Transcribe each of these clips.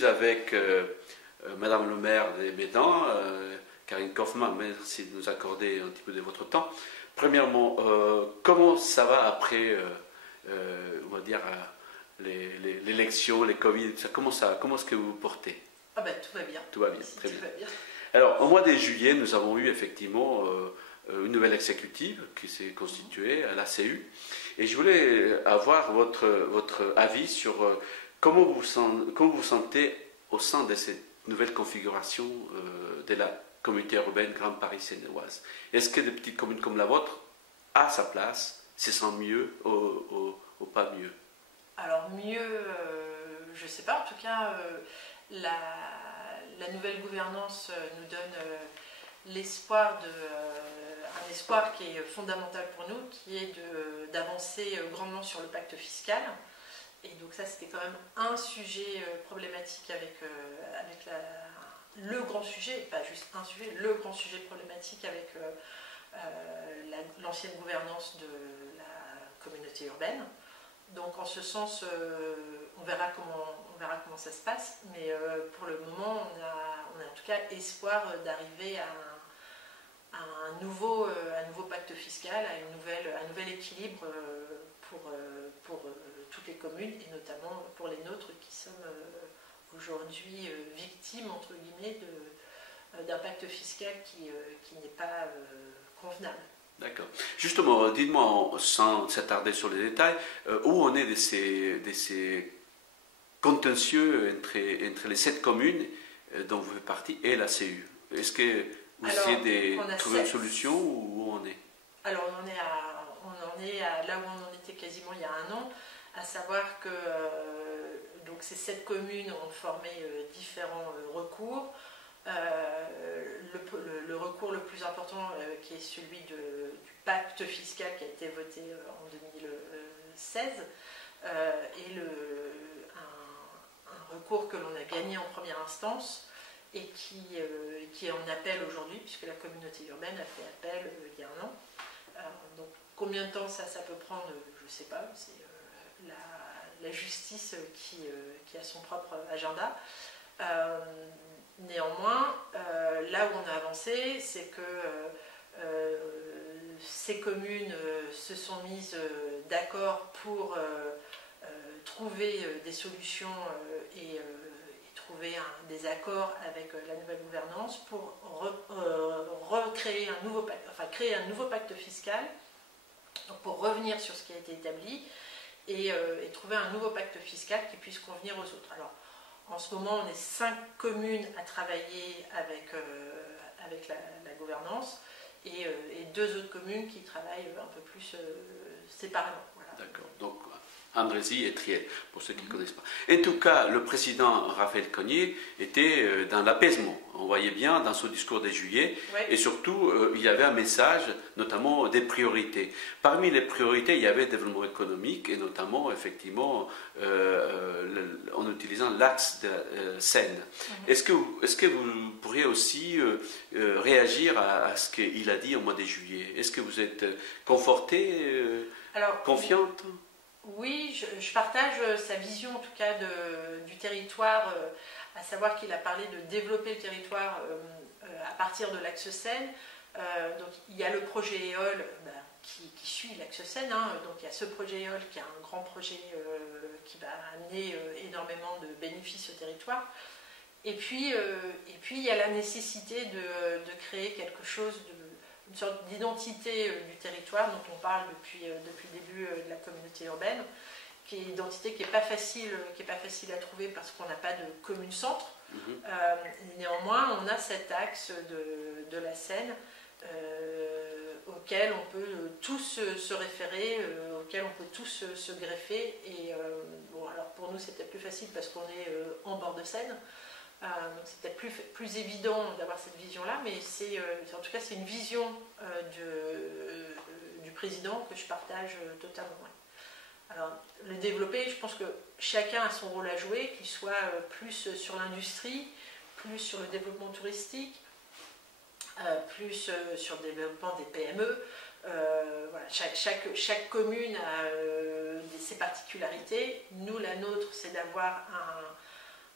suis avec Madame le maire des Médans, Karine Kaufmann. Merci de nous accorder un petit peu de votre temps. Premièrement, comment ça va après, on va dire, l'élection, les Covid, comment est-ce que vous vous portez? Ah ben, tout va bien. Tout va bien, très tout bien. Va bien. Alors, au mois de juillet, nous avons eu effectivement une nouvelle exécutive qui s'est constituée à l'ACU. Et je voulais avoir votre avis sur comment vous vous sentez au sein de cette nouvelle configuration de la communauté urbaine Grand Paris Seine-et-Oise. Est-ce que des petites communes comme la vôtre a sa place, se sent mieux ou pas mieux? Alors mieux, je ne sais pas, en tout cas, la nouvelle gouvernance nous donne l'espoir un espoir qui est fondamental pour nous, qui est d'avancer grandement sur le pacte fiscal. Et donc ça, c'était quand même un sujet problématique avec le grand sujet, pas juste un sujet, le grand sujet problématique avec l'ancienne gouvernance de la communauté urbaine. Donc en ce sens, on verra comment ça se passe, mais pour le moment, on a en tout cas espoir d'arriver à un nouveau pacte fiscal, à un nouvel équilibre pour toutes les communes, et notamment pour les nôtres qui sommes aujourd'hui victimes, entre guillemets, d'un pacte fiscal qui n'est pas convenable. D'accord. Justement, dites-moi, sans s'attarder sur les détails, où on est de ces contentieux entre les 7 communes dont vous faites partie et la CU? Est-ce que vous essayez de trouver une solution ou où on est? Alors on en est à là où on en était quasiment il y a un an, à savoir que donc ces 7 communes ont formé différents recours. Le recours le plus important qui est celui du pacte fiscal qui a été voté en 2016 et un recours que l'on a gagné en première instance et qui est en appel aujourd'hui, puisque la communauté urbaine a fait appel il y a un an. Donc combien de temps ça peut prendre, je ne sais pas, c'est la justice qui a son propre agenda. Néanmoins, là où on a avancé, c'est que ces communes se sont mises d'accord pour trouver des solutions et trouver des accords avec la nouvelle gouvernance pour créer un nouveau pacte fiscal, donc pour revenir sur ce qui a été établi et trouver un nouveau pacte fiscal qui puisse convenir aux autres. Alors, en ce moment, on est 5 communes à travailler avec la gouvernance et 2 autres communes qui travaillent un peu plus séparément. Voilà. D'accord. Donc, Andrézy et Triel, pour ceux qui ne connaissent pas. En tout cas, le président Raphaël Cognier était dans l'apaisement. On voyait bien dans son discours de juillet. Ouais. Et surtout, il y avait un message, notamment des priorités. Parmi les priorités, il y avait le développement économique et notamment, effectivement, en utilisant l'axe de la Seine. Est-ce que vous pourriez aussi réagir à ce qu'il a dit au mois de juillet? Est-ce que vous êtes confortée, confiante? Oui, je partage sa vision en tout cas du territoire, à savoir qu'il a parlé de développer le territoire à partir de l'axe Seine. Donc il y a le projet EOL qui suit l'axe Seine, hein. Donc il y a ce projet EOL qui est un grand projet qui va amener énormément de bénéfices au territoire. Et puis il y a la nécessité de créer quelque chose une sorte d'identité du territoire dont on parle depuis le début de la communauté urbaine, qui est une identité qui n'est pas facile à trouver parce qu'on n'a pas de commune-centre. Néanmoins, on a cet axe de la Seine auquel on peut tous se référer, auquel on peut tous se greffer. Et bon, alors pour nous, c'est peut-être plus facile parce qu'on est en bord de Seine. Donc c'est peut-être plus évident d'avoir cette vision-là, mais en tout cas c'est une vision du président que je partage totalement. Ouais. Alors le développer, je pense que chacun a son rôle à jouer, qu'il soit plus sur l'industrie, plus sur le développement touristique, plus sur le développement des PME. Voilà, chaque commune a ses particularités. Nous, la nôtre, c'est d'avoir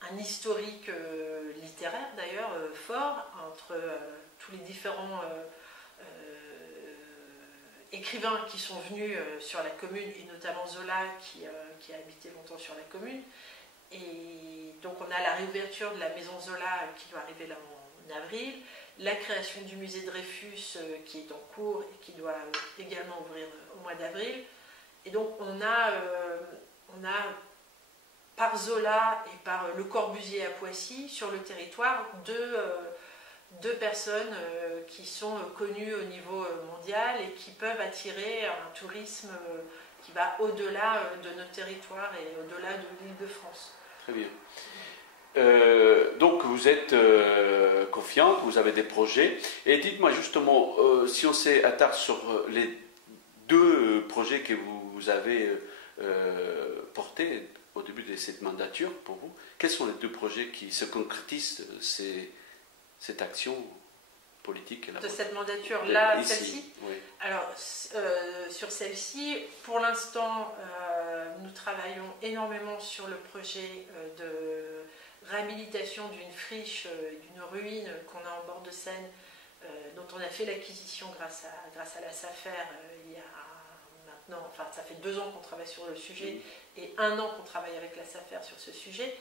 un historique littéraire d'ailleurs fort entre tous les différents écrivains qui sont venus sur la commune, et notamment Zola qui a habité longtemps sur la commune. Et donc on a la réouverture de la maison Zola qui doit arriver là en avril, la création du musée Dreyfus qui est en cours et qui doit également ouvrir au mois d'avril. Et donc on a par Zola et par Le Corbusier à Poissy sur le territoire deux personnes qui sont connues au niveau mondial et qui peuvent attirer un tourisme qui va au-delà de notre territoire et au-delà de l'Île-de-France. Très bien. Donc vous êtes confiant, vous avez des projets. Et dites-moi justement, si on s'attarde sur les deux projets que vous avez portés au début de cette mandature pour vous, quels sont les deux projets qui se concrétisent cette action politique de cette mandature-là, celle-ci? Oui. Alors, sur celle-ci, pour l'instant, nous travaillons énormément sur le projet de réhabilitation d'une friche, d'une ruine qu'on a en bord de Seine, dont on a fait l'acquisition grâce à la SAFER il y a maintenant, enfin ça fait 2 ans qu'on travaille sur le sujet et 1 an qu'on travaille avec la SAFER sur ce sujet.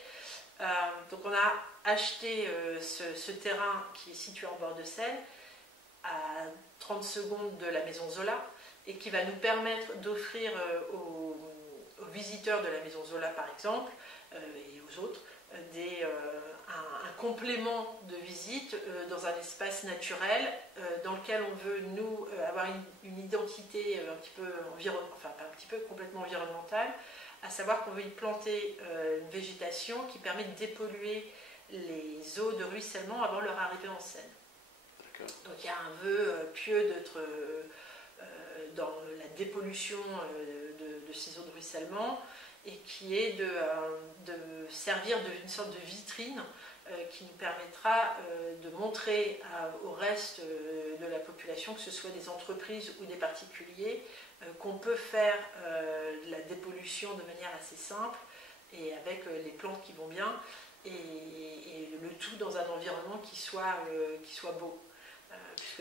Donc on a acheté ce terrain qui est situé en bord de Seine à 30 secondes de la maison Zola et qui va nous permettre d'offrir aux visiteurs de la maison Zola par exemple et aux autres un complément de visite dans un espace naturel dans lequel on veut nous avoir une identité un petit peu enfin pas un petit peu, complètement environnementale, à savoir qu'on veut y planter une végétation qui permet de dépolluer les eaux de ruissellement avant leur arrivée en Seine. Donc il y a un vœu pieux d'être dans la dépollution de ces eaux de ruissellement et qui est de servir d'une sorte de vitrine qui nous permettra de montrer au reste de la population, que ce soit des entreprises ou des particuliers, qu'on peut faire de la dépollution de manière assez simple et avec les plantes qui vont bien et le tout dans un environnement qui soit beau.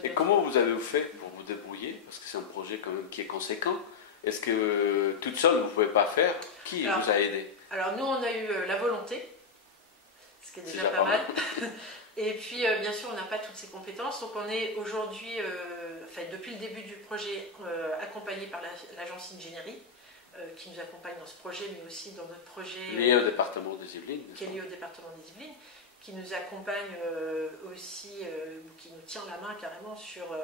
Et comment vous avez fait pour vous débrouiller? Parce que c'est un projet quand même qui est conséquent. Est-ce que toute seule vous ne pouvez pas faire? Qui vous a aidé? Alors nous on a eu la volonté, ce qui est déjà pas mal. Et puis bien sûr on n'a pas toutes ces compétences, donc on est aujourd'hui, depuis le début du projet, accompagné par l'agence Ingénierie, qui nous accompagne dans ce projet, mais aussi dans notre projet lié au département des Yvelines, qui est lié au département des Yvelines, qui nous accompagne aussi, qui nous tient la main carrément sur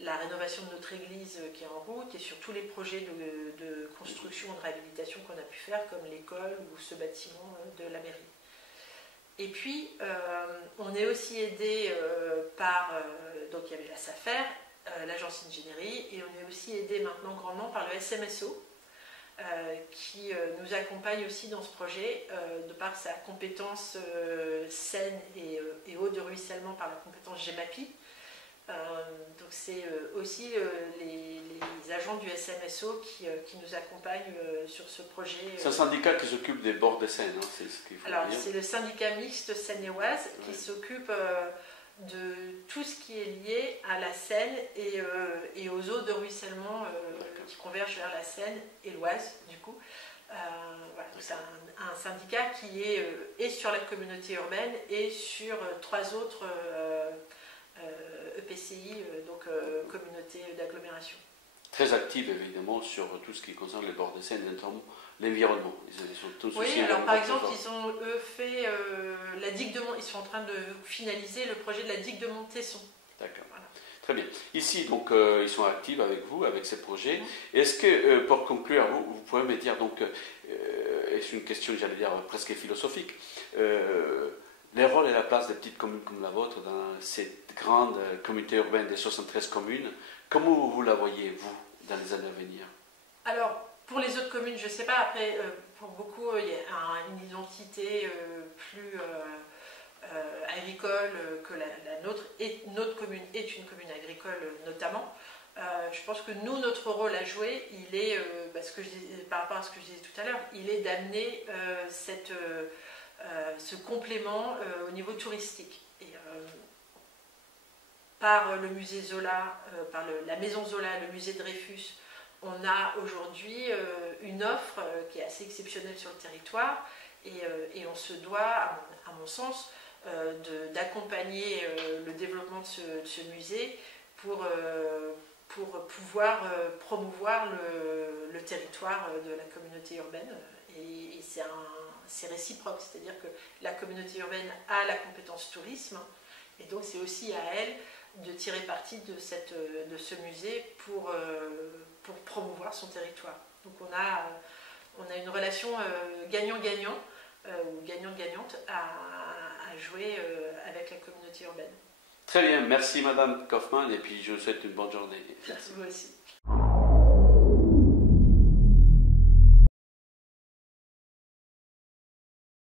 la rénovation de notre église qui est en route et sur tous les projets de construction et de réhabilitation qu'on a pu faire, comme l'école ou ce bâtiment de la mairie. Et puis, on est aussi aidé par, donc il y avait la SAFER, l'agence Ingénierie, et on est aussi aidé maintenant grandement par le SMSO, qui nous accompagne aussi dans ce projet, de par sa compétence Seine et eau de ruissellement par la compétence GEMAPI. Donc c'est aussi les agents du SMSO qui nous accompagnent sur ce projet. C'est un syndicat qui s'occupe des bords de Seine, hein, c'est ce qu'il faut Alors dire. c'est le syndicat mixte Seine-et-Oise qui s'occupe de tout ce qui est lié à la Seine et aux eaux de ruissellement qui convergent vers la Seine et l'Oise du coup. Voilà, c'est un syndicat qui est sur la communauté urbaine et sur 3 autres EPCI, donc communauté d'agglomération. Très active évidemment sur tout ce qui concerne les bords de Seine, notamment l'environnement. Ils sont tous oui, aussi alors par exemple, ils ont eux fait la digue de Mont. Ils sont en train de finaliser le projet de la digue de Montesson. D'accord. Voilà. Très bien. Ici, donc, ils sont actifs avec vous, avec ces projets. Est-ce que, pour conclure, vous pouvez me dire, donc, et c'est une question, j'allais dire, presque philosophique, les rôles et la place des petites communes comme la vôtre dans cette grande communauté urbaine des 73 communes, comment vous la voyez, vous, dans les années à venir? Alors, pour les autres communes, je ne sais pas. Après, pour beaucoup, il y a une identité plus agricole que la nôtre. Et notre commune est une commune agricole notamment. Je pense que nous, notre rôle à jouer, il est, par rapport à ce que je disais tout à l'heure, il est d'amener cette ce complément au niveau touristique. Et, par le musée Zola, par la maison Zola, le musée Dreyfus, on a aujourd'hui une offre qui est assez exceptionnelle sur le territoire et on se doit, à mon sens, d'accompagner le développement de ce musée pour pouvoir promouvoir le territoire de la communauté urbaine. Et c'est réciproque, c'est-à-dire que la communauté urbaine a la compétence tourisme, et donc c'est aussi à elle de tirer parti de ce musée pour promouvoir son territoire. Donc on a une relation gagnant-gagnant, ou gagnante-gagnante à jouer avec la communauté urbaine. Très bien, merci Madame Kaufmann, et puis je vous souhaite une bonne journée. Merci. Vous aussi.